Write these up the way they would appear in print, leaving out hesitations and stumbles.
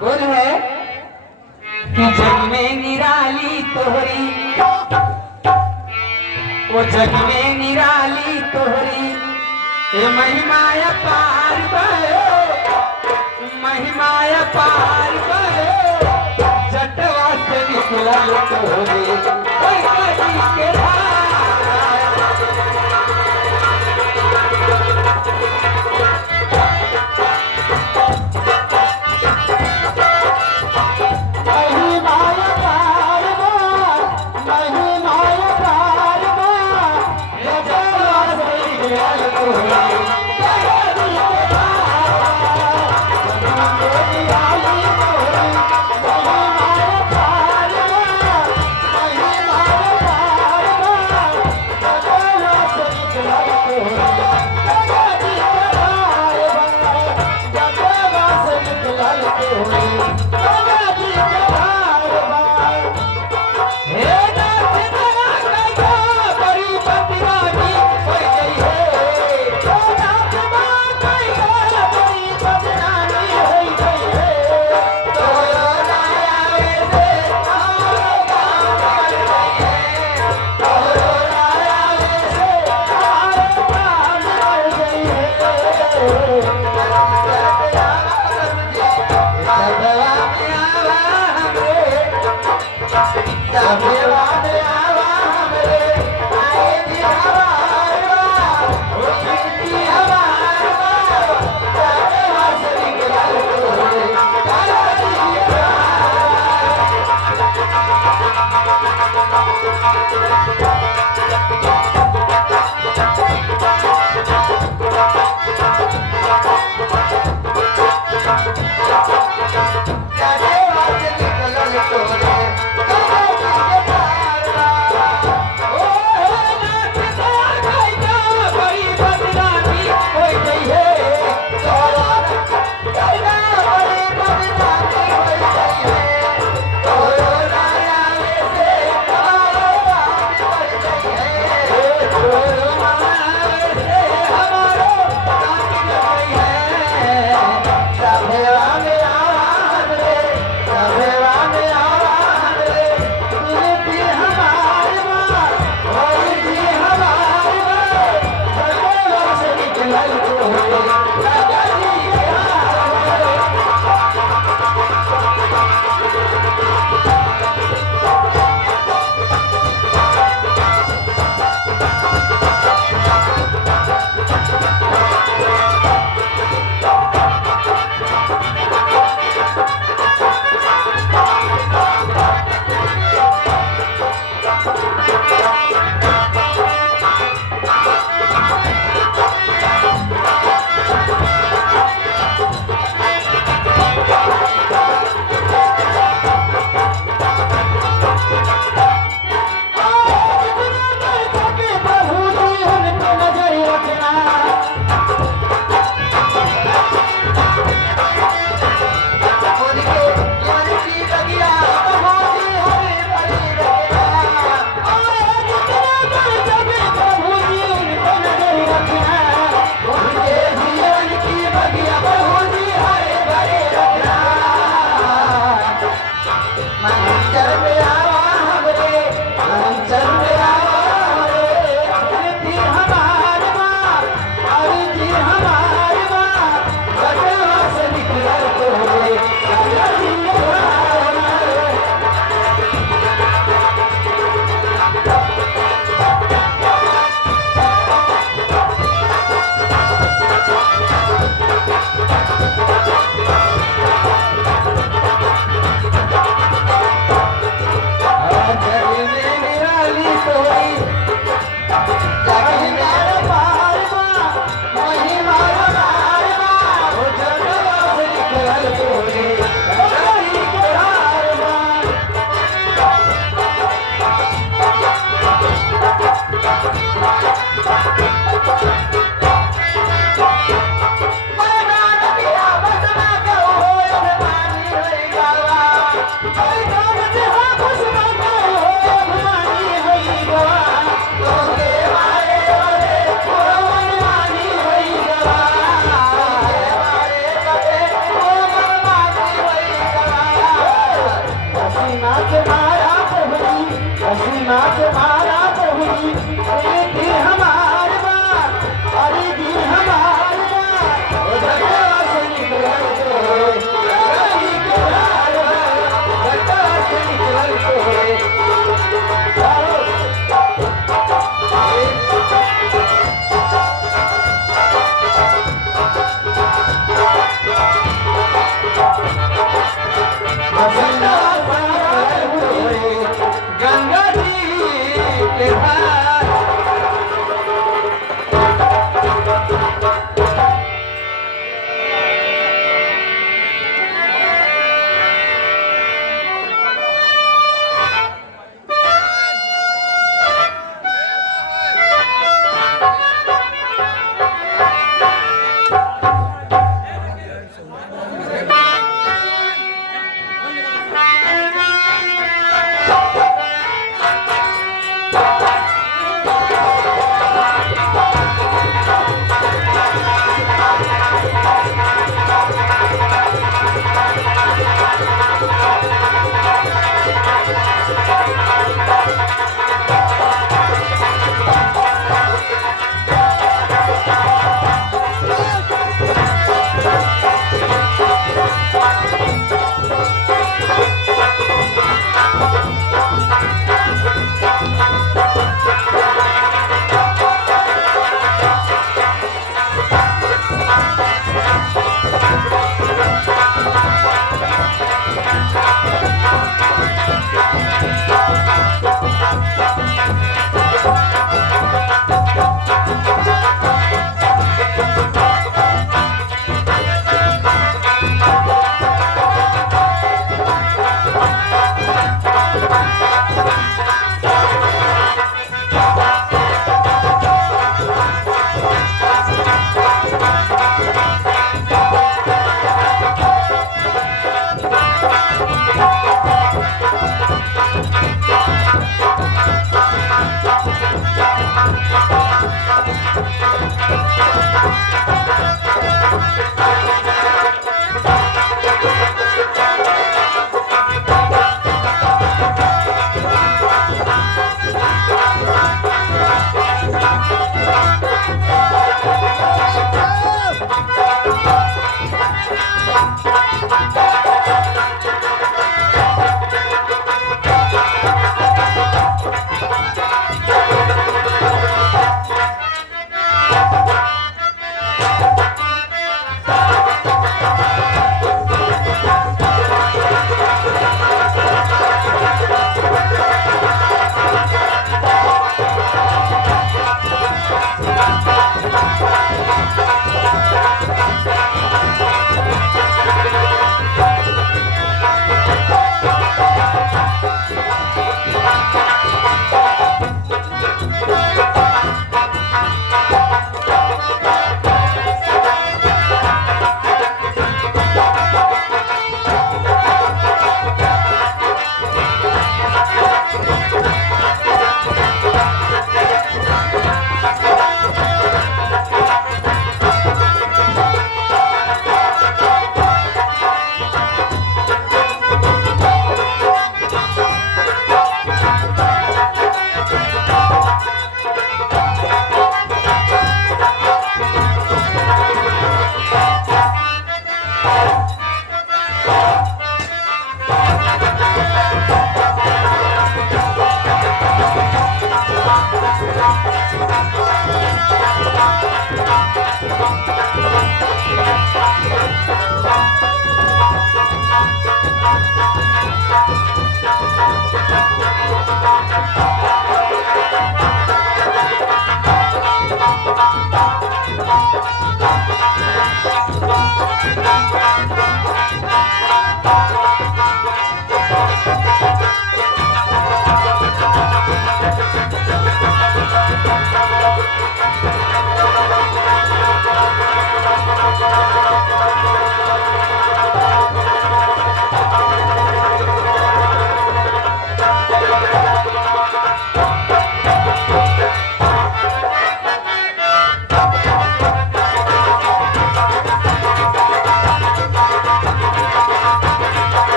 बोल है कि जग में निराली तोहरी, वो जग में निराली तोहरी ये महिमाया पार बहे, महिमाया पार बहे, जटवा से निकला तोहरी के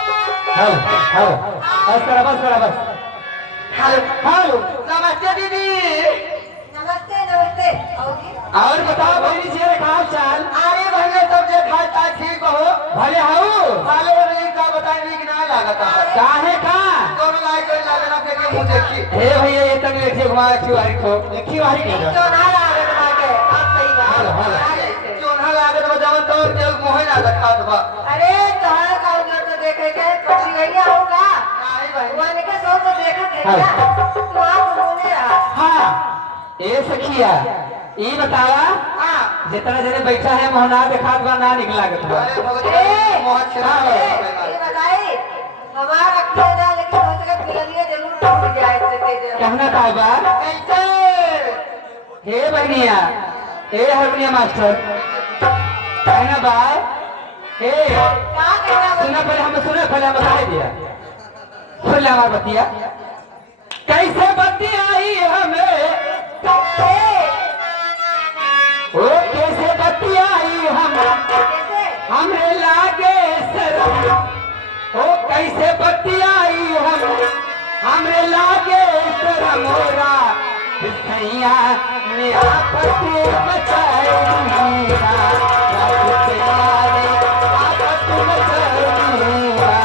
हेलो बस करा बस करा बस। हेलो हेलो नमस्ते दीदी। नमस्ते नमस्ते और बताओ बहनी जी रे का हाल चाल? अरे भैया सब जे खाता ठीक हो भले हाउ भालो नहीं का बताई नहीं कि ना लागत है काहे का? दोनों लाई कोई लागना के मुंह देखी हे भैया ये तक देखिए घुमा क्यूआर को क्यूआर के तो ना लागत माके आप सही बात हेलो, हेलो। क्यों ना लागत बजावन तो के मुंह ना दिखात बा। अरे तोहरा का उधर तो देखे के पटी गईया होगा नहीं भाई वाले का सो तो देखा देखा तू आप बोले रहा हाँ ए सखिया ई बतावा हां जितना जने बैठा है मोहना देखात बा ना निकला के बा। अरे भगवान मोह छरा ये बताई हमारा अकेला लेकिन हो सके पिललिया जरूर टूट जाए से तेज कहना का बा? कैसे हे बहनिया ए हारमोनियम मास्टर कहना बा हे क्या कहना सुना पहले हम बता दिया सुन ले हमार बतिया कैसे बतियाई हमें ओ कैसे बतियाई हम कैसे हमरे लागे शरम ओ कैसे बतियाई हम हमरे लागे शरम मोरा सैया ने आपत्ति मचाई मीरा रात के लाले आपत्ति मचाई मीरा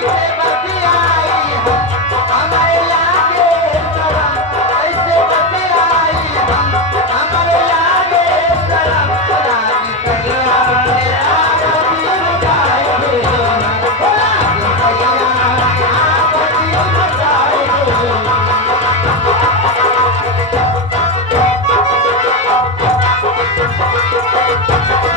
कैसे बतियाई हम हमरे लागे शरम कैसे बतियाई हम हमरे लागे शरम रात सैया ने आपत्ति मचाई मीरा रात सैया ने आपत्ति मचाई मीरा Thank you.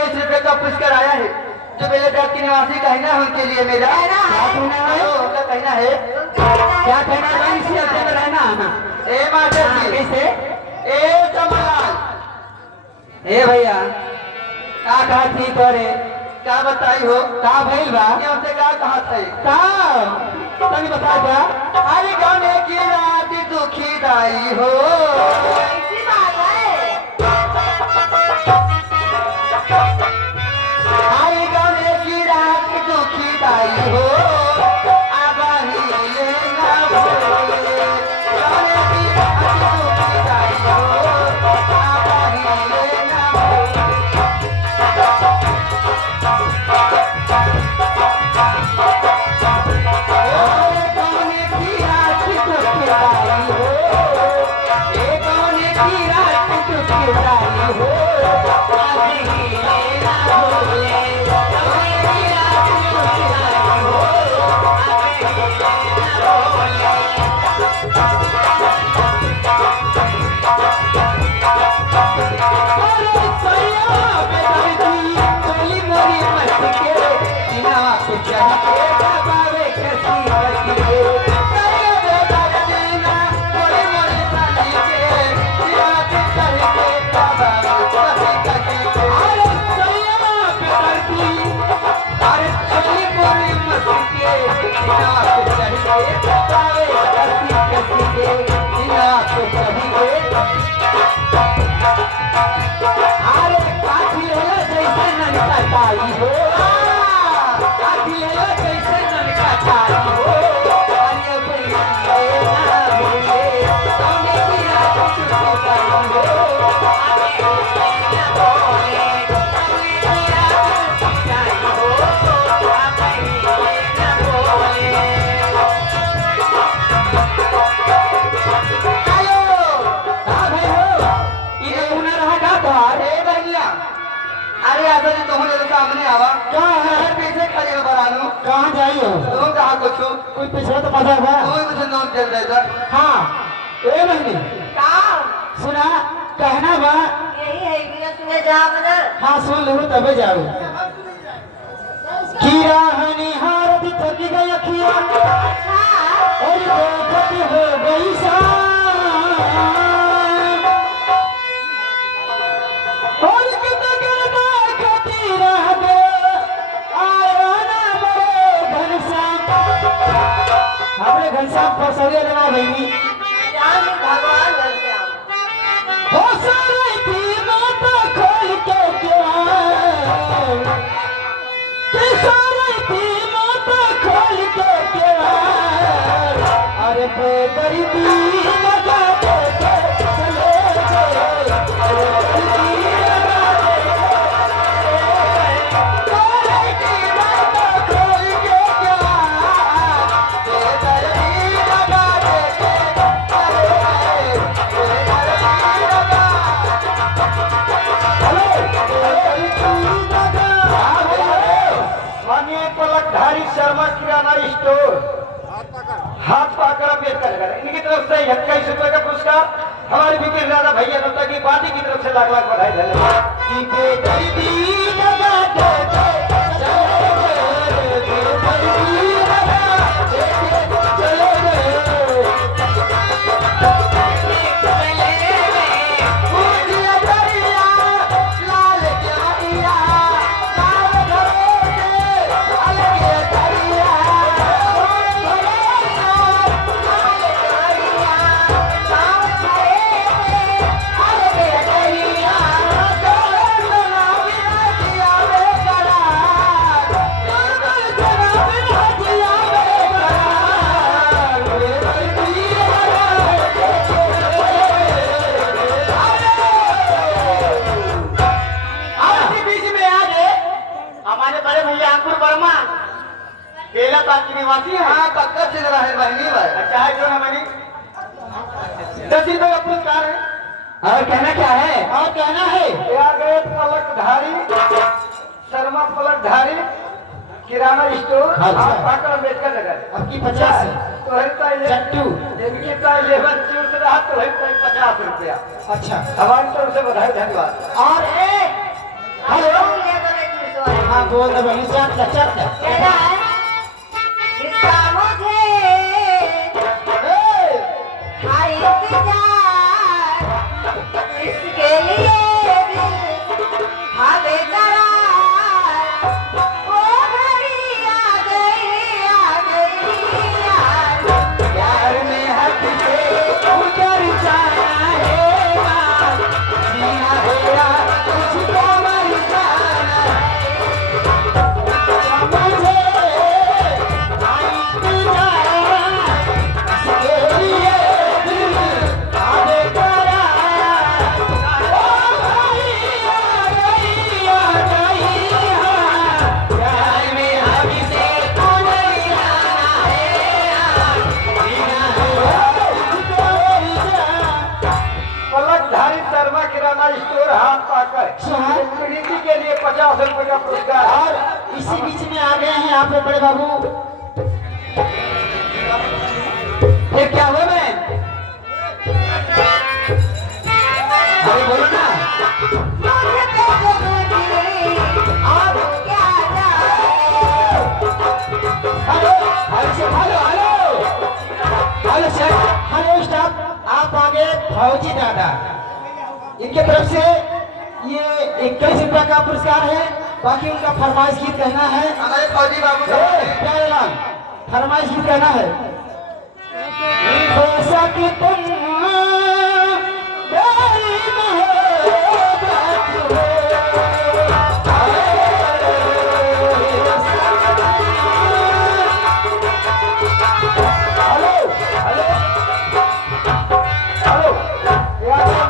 ₹21 का पुरस्कार आया है जो बेलेघाट के निवासी कहना है उनके लिए मेरा कहना है। क्या कहना है? उनका कहना है क्या कहना है इसी हफ्ते में रहना ए मास्टर जी कैसे ए चमलाल ए भैया का कहा थी तोरे क्या बताई हो का भइल बा ये उनसे क्या कहा थे का तनी बता जा अरे गाने की रात दुखी दाई हो ऐसी बात है। अरे गाने की रात दुखी दाई हो आबाही लेना भूले गाने की रात दुखी दाई हो आबाही लेना भूले गाने की रात दुखी दाई हो ए गाने की रात दुखी दाई हो आबाही लेना भूले गाने की रात दुखी दाई हो आबाही लेना भूले अरे सैया बेदर्दी चली मोरी मत के सिनावा पे चढ़ के दबावे कसी कसी के सैया बेदर्दी ना मोरी मोरी साली के सिनावा पे चढ़ के दबावे कसी कसी के अरे सैया बेदर्दी अरे चली मोरी मत के सिनावा पे चढ़ के दबावे कसी कसी के सिनावा पे चढ़ के अरे काठी है जैसे ननका ताई हो काठी है जैसे ननका ताई हो अरे भैया ना भूले सोने की रात छुट्टी पाई हो अरे भैया ना भूले सोने की रात छुट्टी पाई हो अरे भैया ना भूले आयो का भाई हो ये हुनर है का तो अरे भैया अरे आजा जी तुम मेरे सामने आवा क्या है पीछे खड़े हो बरानू कहां जाइयो तुम कहा कुछ कोई पिछड़ा तो मजा बा तुम्हें कुछ नाम चल रहा था हां ए बहनी काम सुना कहना बा यही है बिना सुने जा बना। हाँ सुन लो तबे जाओ कीरा हनी हारती थकी गई अखिया अच्छा और देखती हो गई शाम और कितना करना खती रह गए आया ना मेरे घनश्याम हमरे घनश्याम फसरिया लगा बहनी जान भगवान घर से आओ। हो सारे की माता खोल के केवाड़ के सारे की माता खोल के केवाड़ अरे बेदर्दी लगा के चले गए अरे बेदर्दी लगा के सारे की माता खोल के केवाड़ बेदर्दी लगा के चले गए बेदर्दी लगा माननीय पलकधारी शर्मा किराना स्टोर हाथ पाकर अम्बेडकर नगर इनकी तरफ से 21 का पुरस्कार हमारे विपिन राजा भैया नोता की पार्टी की तरफ से लाख लाख बधाई धन्यवाद कि बेदर्दी लगा के चले गए बेदर्दी लगा के चले गए पूजिया दरिया लाल प्यारिया लाल घरों से अलगे दरिया हमारे बड़े भैया अंकुर वर्मा केला पाक की निवासी है हाँ पक्का चल रहा है बहनी भाई अच्छा है क्यों ना बहनी 10 रुपए का पुरस्कार है और कहना क्या है और कहना है आ गए पलकधारी शर्मा पलकधारी किराना स्टोर अच्छा। पाकर अम्बेडकर नगर अब की 50 तो हरता चट्टू। इनकी प्राइस 11 चूर से रहा तो हरता 50 रुपया अच्छा हमारी तरफ से बधाई धन्यवाद और हेलो बोल दे बहन चट कहना है किसका मुझे हाय इंतजार इसके लिए दिल था बेकरार वो घड़ी आ गई यार प्यार में हद से उतर जाना है यार, जीना है यार, तुझको मर जाना है। मुझे इसके लिए दिल था बेकरार, ओ भाई आ गई हाँ, प्यार में हद से उतर जाना है यार, जीना है यार, तुझको मर जाना। पलकधारी शर्मा किराना स्टोर हाथ पाकर प्रीति के लिए 50 रुपए का पुरस्कार। और इसी बीच में आ गए हैं आप बड़े बाबू। ये क्या हुआ मैं? अरे बोलो ना। मुझे तो दूरी अब क्या जाए hello hello chef, hello chef. Hello staff, आप आगे फौजी दादा, इनके तरफ से ये 21 रुपया का पुरस्कार है। बाकी उनका फरमाइश गीत कहना है। हमारे फौजी बाबू क्या ऐलान? फरमाइश गीत कहना है। जैसा कि तुम मेरी मोहब्बत हो,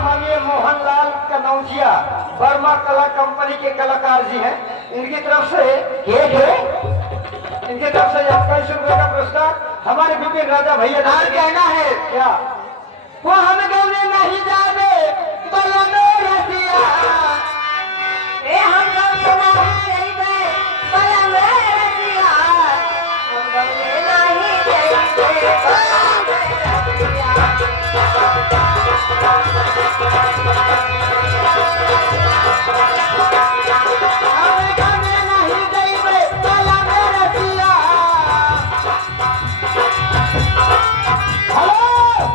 माननीय मोहनलाल कनौजिया वर्मा कला कंपनी के कलाकार जी हैं, इनकी तरफ से केक है। इनकी तरफ से 21 रुपए का पुरस्कार हमारे विपिन राजा भैया। और कहना है क्या वो हम गौने नहीं जाने बोलो मेरा दिया, ए हम गौने नहीं जाइबे बला मेरा दिया हम गौने नहीं जाइबे बला मेरा दिया हम गौने नहीं जाइबे बोलो मेरा दिया।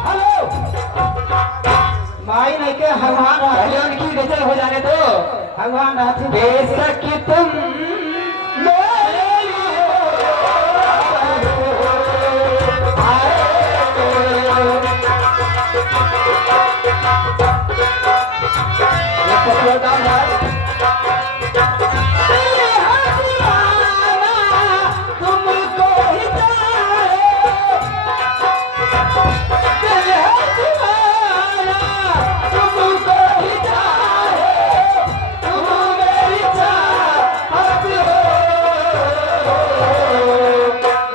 हेलो माई नहीं के हरवान पहले उनकी गजल हो जाने दो। भगवान रहते बेशक तुम मेरी तुमको ही तुमको ही चाहे, तुम मेरी चाहत हो,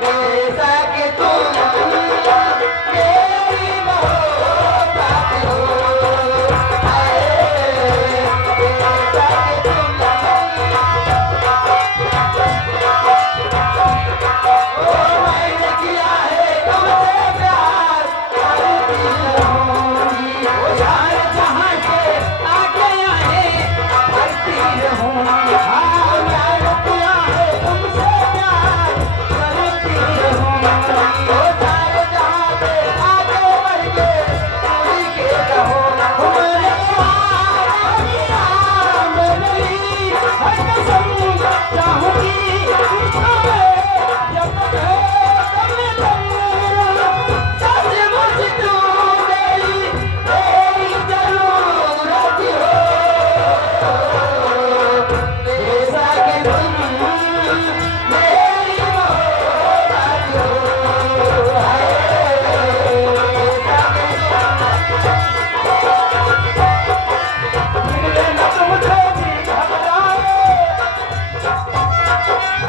बेशक तुम मेरी मोहब्बत हो, बेशक तुम ओ मैंने किया है तुमसे प्यार, करती रहूंगी ओ यार जहाँ से आगे आए, करती रहूंगी। हाँ मैंने किया है तुमसे प्यार, करती रहूंगी ओ यार जहाँ से आगे बढ़ के पूरी के रहो। तुम्हारे मेरी हर कसम चाहूंगी जब तक है सचमुच तू मेरी जरूरत हो, बेशक तुम मेरी मोहब्बत हो, मिले न तुमसे भी घबराए,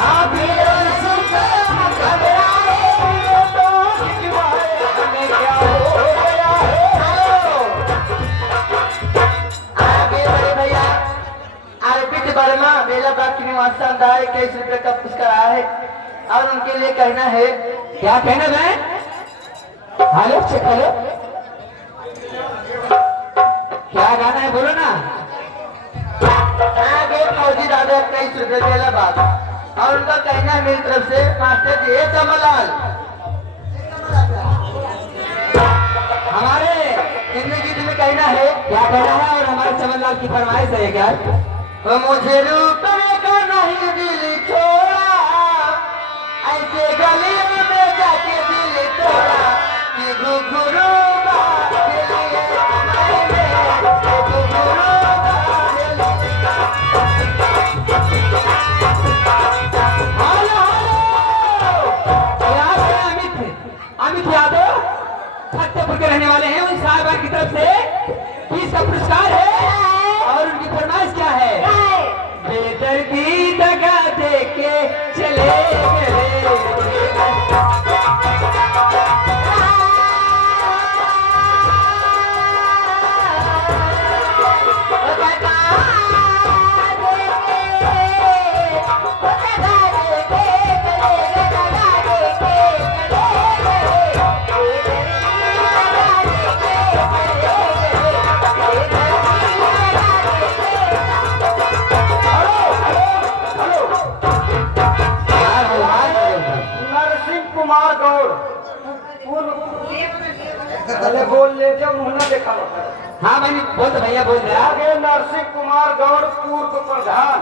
आप सुनते घबराए तो शिकवाए हमें क्या हो गया है। आगे बड़े भैया अर्पित वर्मा मेला बाग की निवास शानदार 21 रुपए का पुरस्कार आया है और उनके लिए कहना है। क्या कहना है? हेलो चेक करो क्या गाना है बोलो ना। आगे फौजी दादा 21 रुपये देला बात और उनका कहना है मेरी तरफ से मास्टर जी चमलाल हमारे हिंदी गीत में कहना है क्या कहना है और हमारे चमनलाल की फरमाइश है क्या? वो मुझे रुपये का नहीं दिल छोड़ा ऐसे गलियों में जाके दिल तोड़ा कि घुघरू अमित यादव फतेहपुर के रहने वाले हैं। उन साहबान की तरफ से 20 का पुरस्कार है और उनकी फरमाइश क्या है? बेदर्दी दगा दे के चले गए। कुमार गौड़ पहले बोल ले जो मुँह ना देखा हाँ भाई बोल तो भैया बोल रहा। आगे नरसिंह कुमार गौड़ पूर्व प्रधान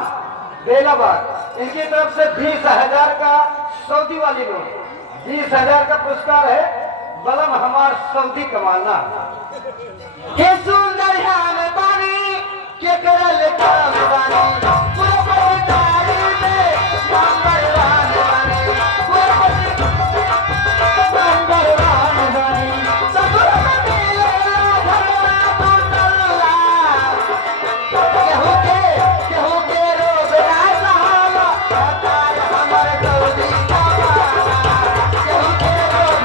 बेलाबाद इनकी तरफ से 20,000 का सऊदी वाली नोट 20,000 का पुरस्कार है। बलम हमार सऊदी कमाना के सुंदर हम बानी के करल काम बानी पुरपतारी में नंबर वन बानी नंबर वन बानी ससुर मिले घरवा टूटला केहू के रोग ना सहाला बताय हमर गौरी कमाना केहू के रोग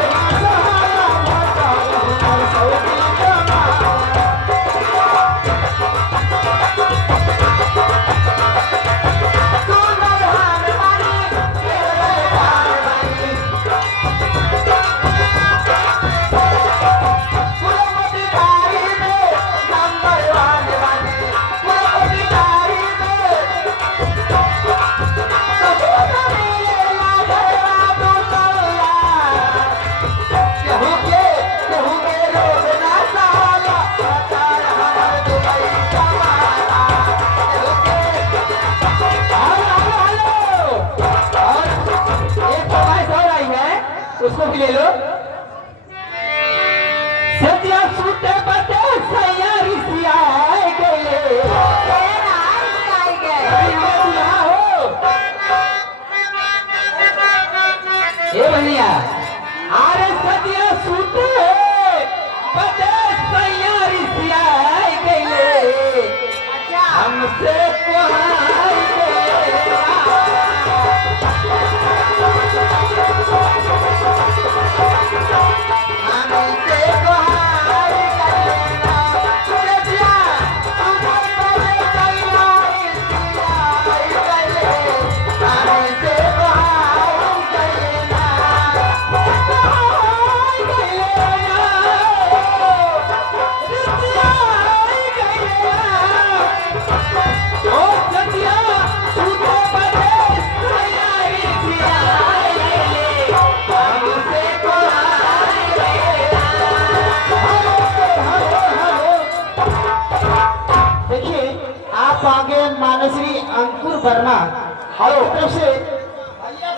ना सहाला बताय हमर गौरी कमाना उसको भी ले लो। सतिया सूटे बटे सैयारी सिया गए ये भैया अरे सतिया सूटे बटे सैयारी सिया गए हमसे कोहाई आगे मानश्री अंकुर वर्मा हेलो तरफ से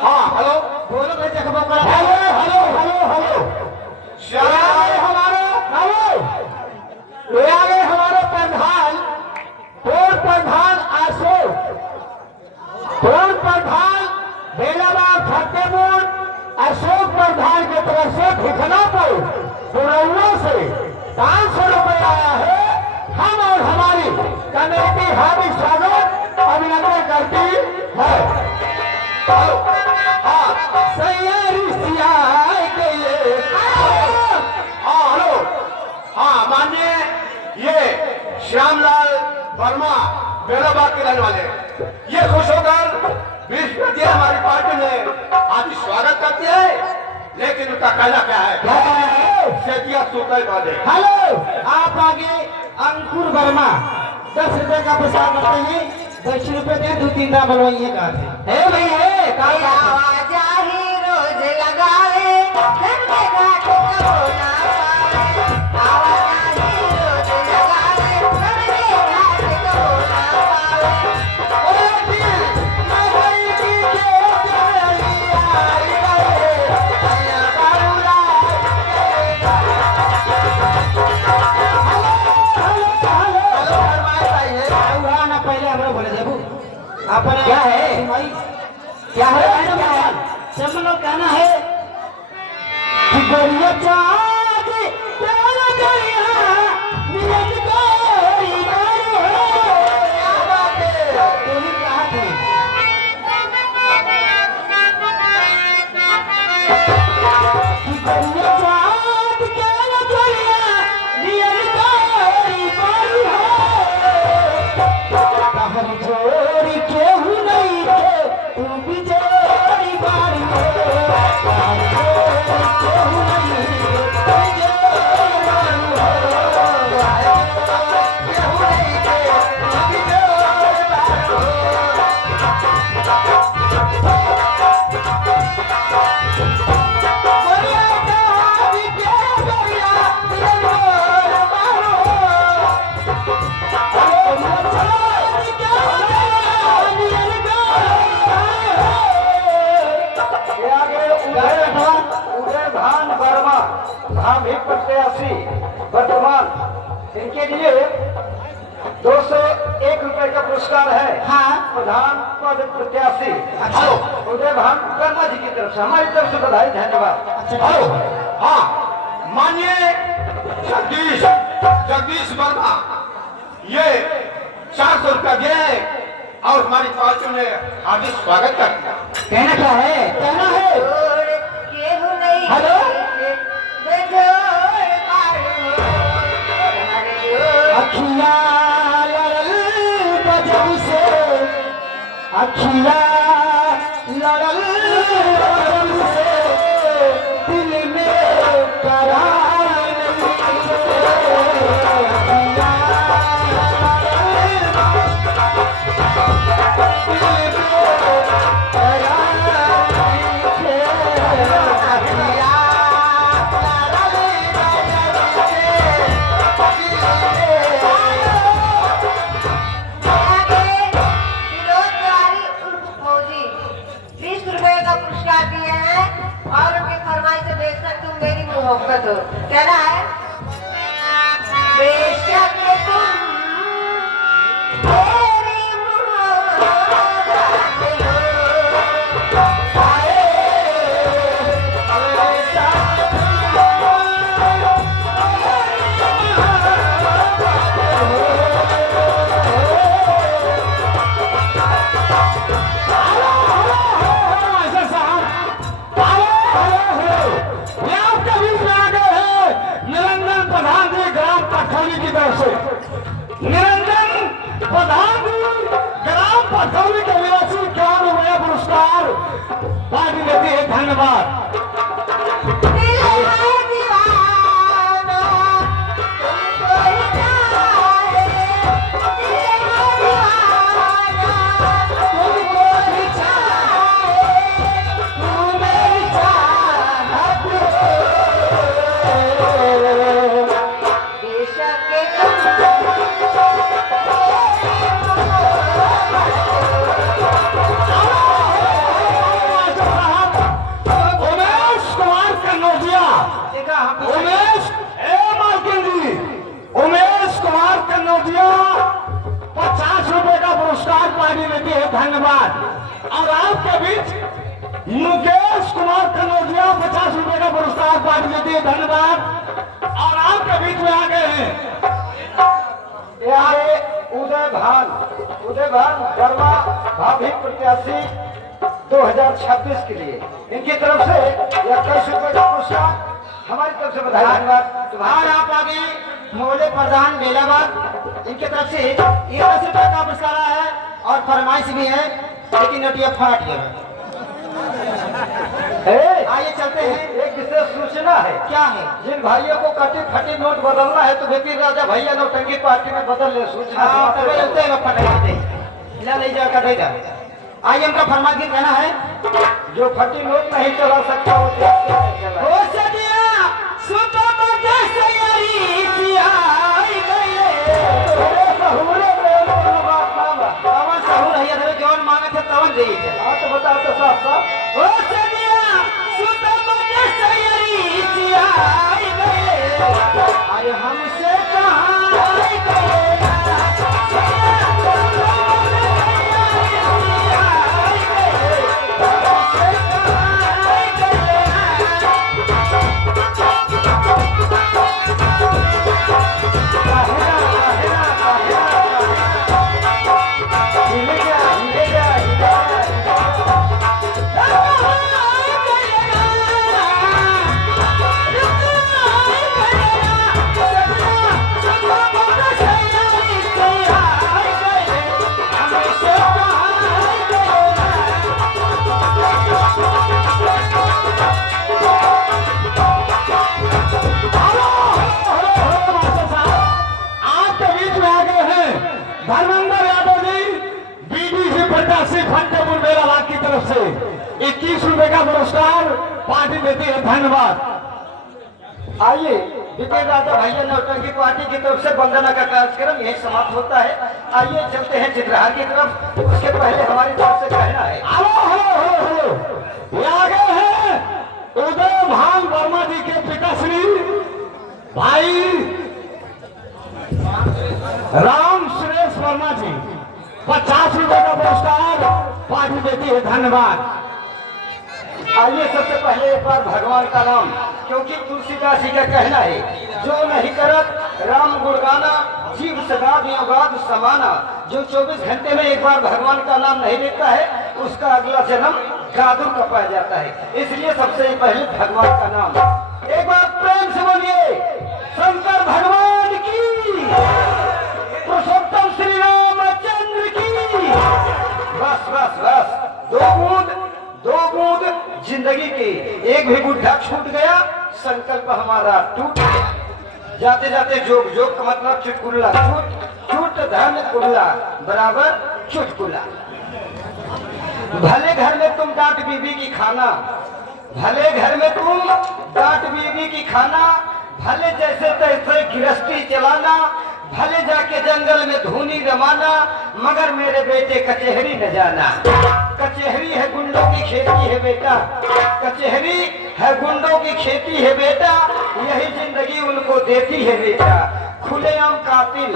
हाँ हेलो बोलो भाई जगह पर हेलो हेलो हेलो हेलो हमारे हेलो ये हमारे प्रधान अशोक प्रधान बेलाबाद फतेहपुर अशोक प्रधान की तरफ से ठिकानापुर पुरौना से 500 रुपये आया है। हम और हमारी कमेटी हार्दिक स्वागत अभिनंदन करती है। हेलो हाँ माननीय ये श्यामलाल वर्मा बेलाबाद के रहने वाले ये खुश होकर 20 रुपये हमारी पार्टी में आज स्वागत करती है, लेकिन उनका कहना क्या है? सेतिया सूतल बांधे। हेलो आप आगे अंकुर वर्मा 10 रुपए का प्रसाद करते हैं। ₹10 दे 2-3 दा बनवाइए का है भाई है का आवाजाही रोज लगावे घर में घाट कबोला आवाजाही रोज लगावे घर में घाट कबोला ओ दिल मैं भाई की के आई गए आया बाबूला हेलो फरमाइश आई है ना पहले हमरा बोले देबू अपन क्या है? भाई क्या है क्या है सब लोग कहना है कि गोरिया चाँद प्यारा दरिया मिलन कोई मारो क्या बात है तू ही कहा थे कि गोरिया चाँद प्यारा दरिया मिलन कोई मारो कहर जोड़ी केहू नहीं थे तू भी जोड़ी बारी हो कहर जोड़ी केहू नहीं थे तू जोड़ी बारी हो केहू नहीं थे अभी जोर बार हो गोरिया चाँद के गोरिया मिलन मोर मारो ये आगे उदय भान वर्मा धाम 1/83 वर्तमान इनके लिए 201 रुपए का पुरस्कार है। हाँ। प्रधान पद प्रत्याशी अच्छा। उदय भान वर्मा जी की तरफ से हमारी तरफ से बधाई धन्यवाद। अच्छा। हेलो हाँ माननीय जगदीश वर्मा ये 400 रुपया दिए और हमारी पार्टी ने हार्दिक स्वागत करता है। कहना क्या है कहना है जोड़ केहू नहीं हेलो? बेजोड़ पाड़ो हमारे जोड़ अखिया लड़ल बजब से अखिया लड़ल बजब से दिल में करार नहीं अखिया आगे विनोद तिवारी उर्फ फौजी 20 रुपए का पुरस्कार दिए हैं और उनकी फरमाइश से बेशक तुम मेरी मोहब्बत हो कहना है बेशक तुम मेरी मोहब्बत हो आए निरंजन प्रधान जी ग्राम पटौली की तरफ से निरंजन प्रधान जी ग्राम पटौली के निवासी 51 रुपया पुरस्कार पार्टी देती है धन्यवाद दिल है दीवाना तुमको ही चाहे दिल है दीवाना तुमको ही चाहे तू मेरी चाहत बेशक उमेश कुमार कन्नौजिया उमेश मालकिन जी उमेश कुमार कन्नौजिया 50 रुपए का पुरस्कार पार्टी देती है धन्यवाद और आपके बीच मुकेश कुमार कन्नौजिया 50 रुपए का पुरस्कार पार्टी देती है धन्यवाद और आपके बीच में आ गए हैं ये आगे उदय भान वर्मा भाभी प्रत्याशी 2026 के लिए इनकी तरफ से 21 रुपए का पुरस्कार हमारी तरफ से बधाई धन्यवाद। और आप आगे मोहल्ले प्रधान बेलाबाद इनके तरफ से 21 रुपए का पुरस्कार आया है और फरमाइश भी है लेकिन नोटिया फाट गया आइए चलते हैं एक विशेष सूचना है। क्या है जिन भाइयों को कटी फटी नोट बदलना है तो विपिन राजा भैया नौटंकी पार्टी में बदल ले। सूचना हाँ, तब समाप्त चलते हैं फटाते ला ले जाकर दे जा। आइए इनका फरमान की कहना है, जो फटी नोट नहीं चला सकता वो देश कैसे चलाए? ओ सदिया सुतो मजे सयारी सियाई गए। अरे बहुरे में बात ना बा। तवन सहूर है अरे जौन मांगे थे तवन दे थे। हाँ तो बता तो साफ साफ। ओ सदिया सुतो मजे सयारी सियाई गए। अरे हमसे कहाँ आई गए। धर्मेंद्र यादव जी बीडीसी प्रत्याशी फतेहपुर बेलाबाद की तरफ से 21 रुपए का पुरस्कार पार्टी देती है। धन्यवाद। आइए विपिन राजा भैया नौटंकी पार्टी की तरफ से वंदना का कार्यक्रम यही समाप्त होता है। आइए चलते हैं चित्रहार की तरफ। उसके पहले हमारी तरफ से कहना है, हेलो हेलो हेलो हेलो, ये आगे हैं उदय भान वर्मा जी के पिताश्री भाई राम सुरेश वर्मा जी 50 रुपए का पुरस्कार पार्टी देती है। धन्यवाद। आइए सबसे पहले एक बार भगवान का नाम, क्योंकि तुलसीदास जी का कहना है, जो नहीं करत राम गुणगाना जीव सगाद योगाद समाना। जो 24 घंटे में एक बार भगवान का नाम नहीं लेता है उसका अगला जन्म गादुर का पाया जाता है। इसलिए सबसे पहले भगवान का नाम एक बार प्रेम से बोलिए, शंकर भगवान की, पुरुषोत्तम श्री रामचंद्र की। बस बस बस, दो बूंद जिंदगी की, एक भी बुढ़ा छूट गया संकल्प हमारा टूट गया। जाते जाते जोग, जोग का मतलब चुटकुला, चुट धन कुल्ला बराबर चुटकुला। भले घर में तुम डांट बीबी की खाना, भले घर में तुम डांट बीबी की खाना, भले जैसे तैसे गृहस्थी चलाना, भले जाके जंगल में धूनी रमाना, मगर मेरे बेटे कचहरी न जाना। कचहरी है गुंडों की खेती है बेटा, कचहरी है गुंडों की खेती है बेटा, यही जिंदगी उनको देती है बेटा। खुलेआम कातिल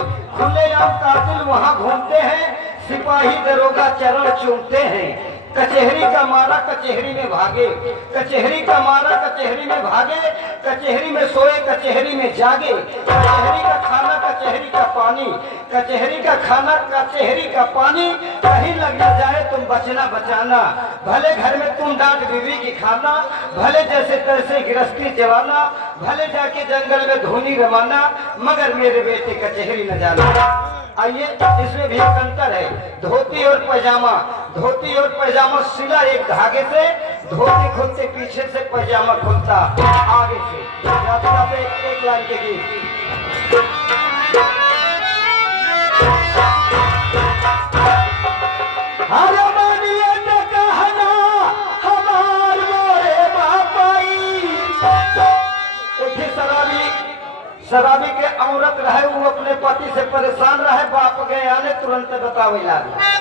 वहाँ घूमते हैं, सिपाही दरोगा चरण चूमते हैं। कचहरी का मारा कचहरी में भागे, कचहरी का मारा कचहरी में भागे, कचहरी में सोए कचहरी में जागे। कचहरी का खाना कचहरी का पानी, कचहरी का खाना कचहरी का पानी, कहीं लग न जाए तुम बचना बचाना। भले घर में तुम डांट बीवी की खाना, भले जैसे तैसे गृहस्थी चलाना, भले जाके जंगल में धूनी रमाना, मगर मेरे बेटे कचहरी न जाना। आइए इसमें भी एक अंतर है, धोती और पैजामा। धोती और पैजामा सिला एक धागे से, धोती खुलते पीछे से, पैजामा खुलता आगे से। जाते जाते एक लाइन के गीत। अरे मानिए न कहना हमार मोरे बापाई। एक शराबी के औरत रहे, वो अपने पति से परेशान रहे, बाप गए आने तुरंत बतावे लागे।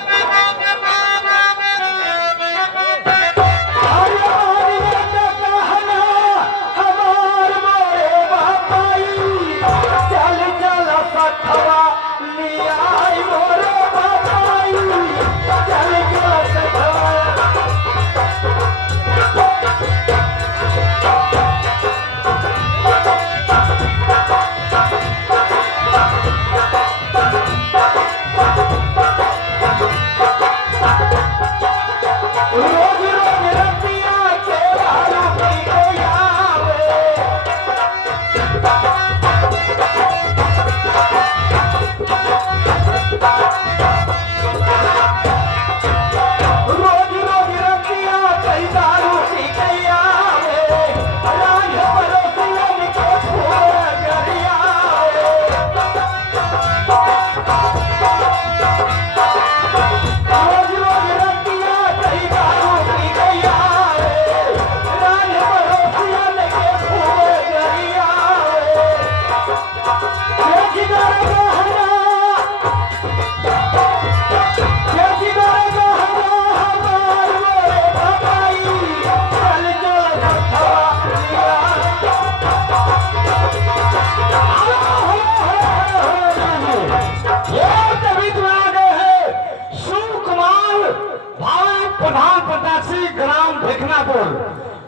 प्रधान प्रत्याशी ग्राम भिखनापुर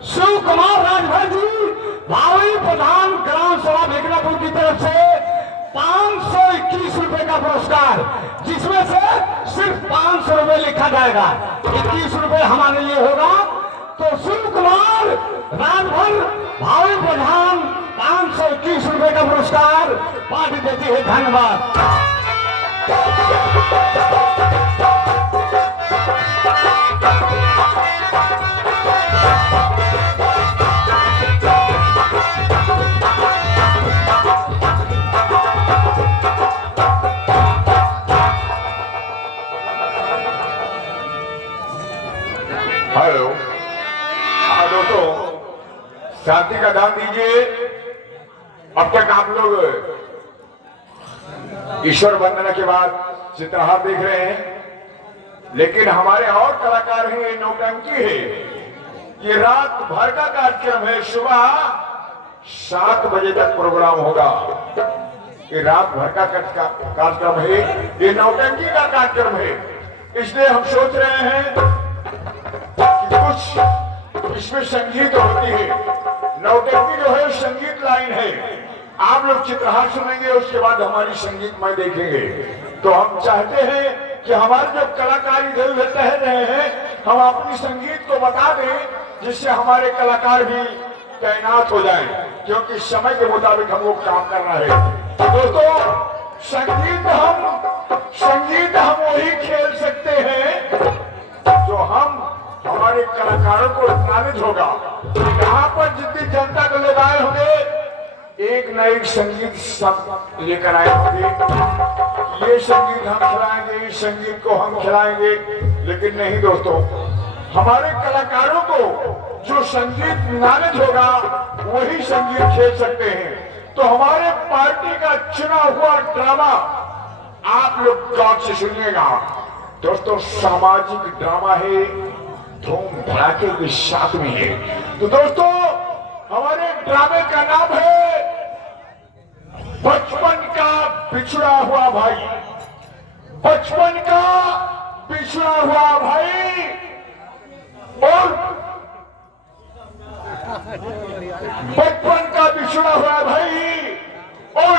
शिव कुमार राजभर जी, भावी प्रधान ग्राम सभा भिखनापुर की तरफ से 521 रुपए का पुरस्कार, जिसमें से सिर्फ 500 रुपए लिखा जाएगा, 21 रुपए हमारे लिए होगा। तो शिव कुमार राजभर भावी प्रधान 521 रुपए का पुरस्कार पार्टी देती है। धन्यवाद। हेलो, हाँ दोस्तों, शांति का दान दीजिए। अब तक आप लोग ईश्वर वंदना के बाद चित्रहार देख रहे हैं, लेकिन हमारे और कलाकार हैं, ये नौटंकी है। ये रात भर का कार्यक्रम है, सुबह 7 बजे तक प्रोग्राम होगा। ये रात भर का कार्यक्रम है, ये नौटंकी का कार्यक्रम है। इसलिए हम सोच रहे हैं कि कुछ इसमें संगीत होती है। नौटंकी जो है संगीत लाइन है। आप लोग चित्रहार सुनेंगे, उसके बाद हमारी संगीतमय देखेंगे। तो हम चाहते हैं कि हमारे जो कलाकार इधर उधर टहल रहे हैं, हम अपनी संगीत को बता दें, जिससे हमारे कलाकार भी तैनात हो जाएं, क्योंकि समय के मुताबिक हम लोग काम करना है। तो दोस्तों, संगीत हम वही खेल सकते हैं जो हमारे कलाकारों को नॉलेज होगा। यहाँ पर जितनी जनता को लोग आए होंगे, एक न एक संगीत सब लेकर आए होंगे। ये संगीत हम खिलाएंगे, इस संगीत को हम खिलाएंगे, लेकिन नहीं दोस्तों, हमारे कलाकारों को जो संगीत नॉलेज होगा वही संगीत खेल सकते हैं। तो हमारे पार्टी का चुना हुआ ड्रामा आप लोग गौर से सुनिएगा। दोस्तों, सामाजिक ड्रामा है, धूम धड़ाके के साथ में है। तो दोस्तों, हमारे ड्रामे का नाम है बचपन का बिछड़ा हुआ भाई। बचपन का बिछड़ा हुआ भाई और बचपन का बिछड़ा हुआ भाई और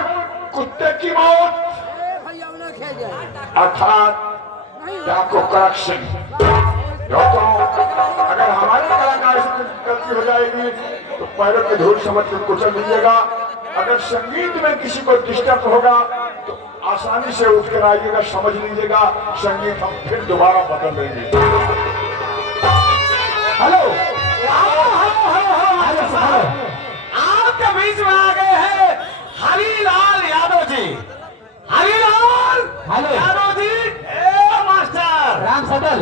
कुत्ते की मौत, अर्थात डाको करप्शन। दोस्तों, अगर हमारे कलाकार से गलती हो जाएगी तो पैरों के धूल समझ के कुचल दीजिएगा। अगर संगीत में किसी को डिस्टर्ब होगा तो आसानी से उठ कर आइएगा, समझ लीजिएगा। संगीत हम फिर दोबारा बदल देंगे। हेलो, आपके बीच में आ गए हैं हरिलाल यादव जी। हरिलाल यादव जी, मास्टर राम सकल,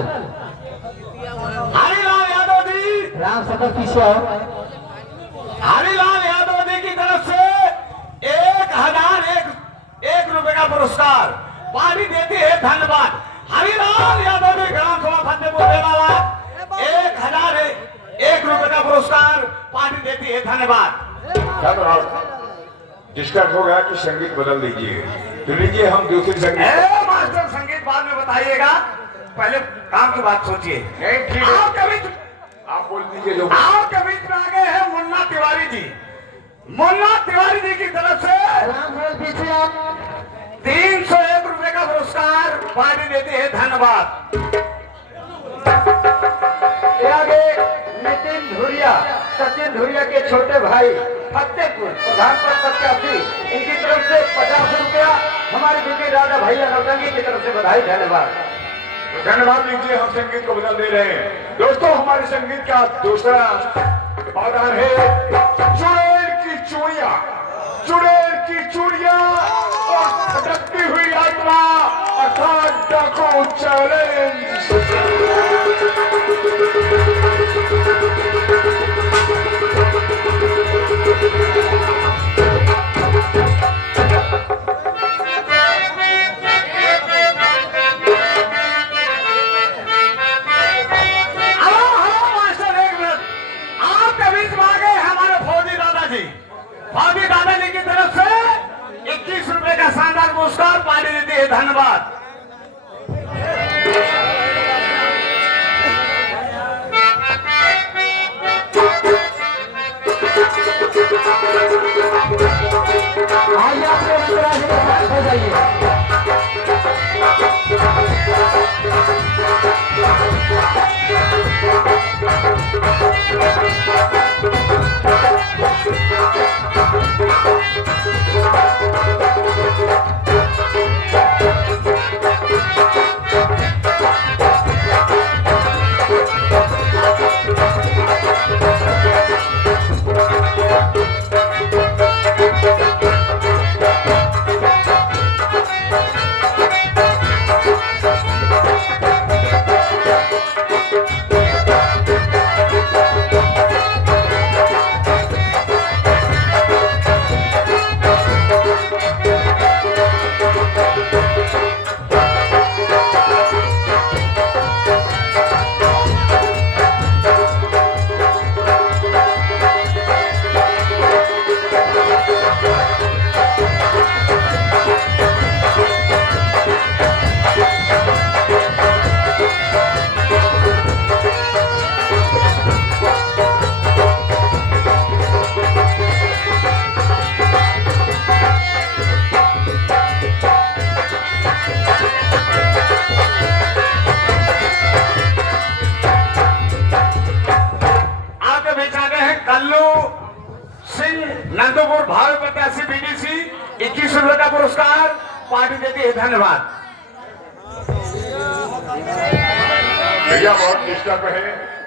हरिलाल यादव जी, राम सकल किशोर, हरिलाल यादव जी की तरफ से 1001 रुपए का पुरस्कार पार्टी देती है। धन्यवाद। हरिलाल यादव जी ग्राम सभा फतेहपुर बेलावा 1001 रुपए का पुरस्कार पार्टी देती है। धन्यवाद। डिस्टर्ब हो गया कि संगीत बदल दीजिए। तो लीजिए, हम दूसरी संगीत। मास्टर, संगीत बाद में बताइएगा, पहले काम की बात सोचिए। ठीक है, आप बोल दीजिए। जो आपके बीच में आ गए हैं मुन्ना तिवारी जी। मुन्ना तिवारी जी की तरफ से 301 रुपए का पुरस्कार पार्टी देती है। धन्यवाद। आगे नितिन धुरिया, सचिन धुरिया के छोटे भाई फतेहपुर प्रधान प्रत्याशी, इनकी तरफ से 50 रुपया हमारे बीके राजा भैया नौटंकी की तरफ से बधाई। धन्यवाद लीजिए, हम संगीत को बदल दे रहे हैं। दोस्तों, हमारे संगीत का दूसरा पावदान है चुड़ैल की चूड़ियां। चुड़ैल की चूड़ियां और भटकती हुई आत्मा, अर्थात डाकू चैलेंज। फौजी दादाजी की तरफ से 21 रुपए का शानदार पुरस्कार पार्टी देती है। धन्यवाद। नंदपुर भावी प्रत्याशी बीडीसी 21 रुपए का पुरस्कार पार्टी देती है। धन्यवाद। भैया बहुत डिस्टर्ब है।